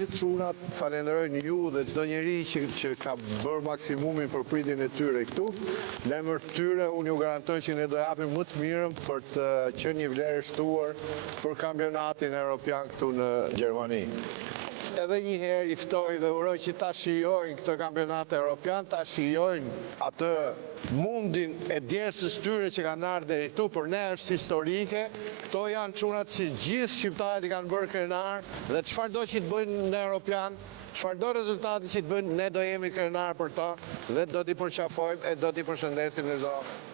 gjithë çunat falenderojnë ju dhe çdo njeri që ka bërë maksimumin për pritjen e tyre këtu. Në emër të tyre, unë ju garantoj që ne do japim më të mirën për të qenë një vlerë shtuar për kampionatin evropian këtu në Gjermani. Edhe një herë i ftoj dhe uroj që ta shijojnë këtë kampionat evropian, ta shijojnë atë mundin e djersës tyre që kanë ardhur deri këtu, për ne është historike. Këto janë çunat që gjithë shqiptarët i kanë bërë krenar dhe çfarëdo që të bëjnë në Europian, çfarëdo rezultati që të bëjnë, ne do jemi krenar për to dhe do t'i përqafojmë e do t'i përshëndesim në zonë.